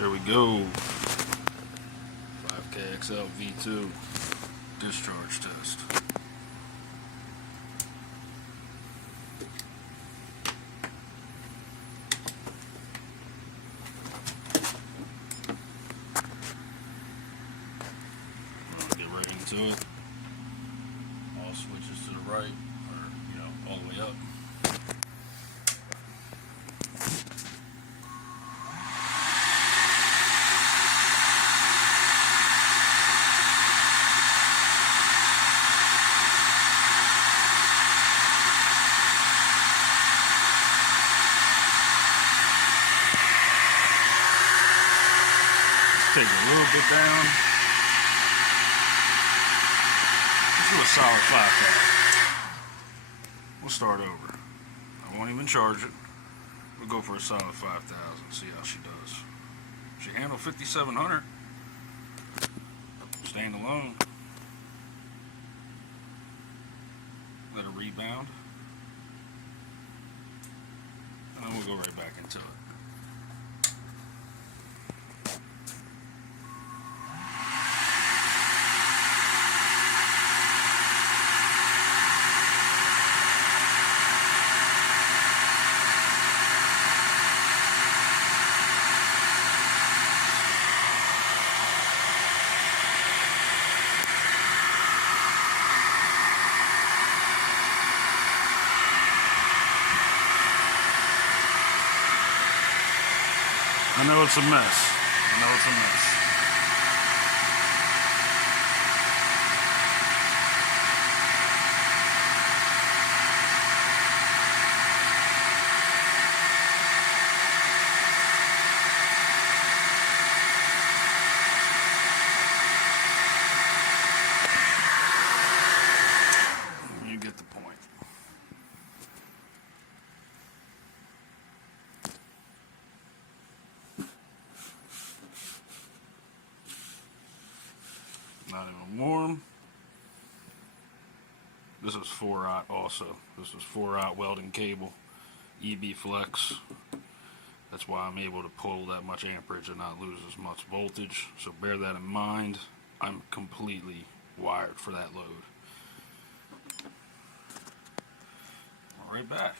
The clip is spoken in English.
There we go. 5KXL V2 discharge test. I'll get right into it. All switches to the right, or all the way up. Take it a little bit down. Let's do a solid 5,000. We'll start over. I won't even charge it. We'll go for a solid 5,000. See how she does. She handled 5,700. Stand alone. Let her rebound. And then we'll go right back into it. I know it's a mess. You get the point. Not even warm. This is 4-aught also. This is 4-aught welding cable, EB flex. That's why I'm able to pull that much amperage and not lose as much voltage. So bear that in mind. I'm completely wired for that load. All right, back.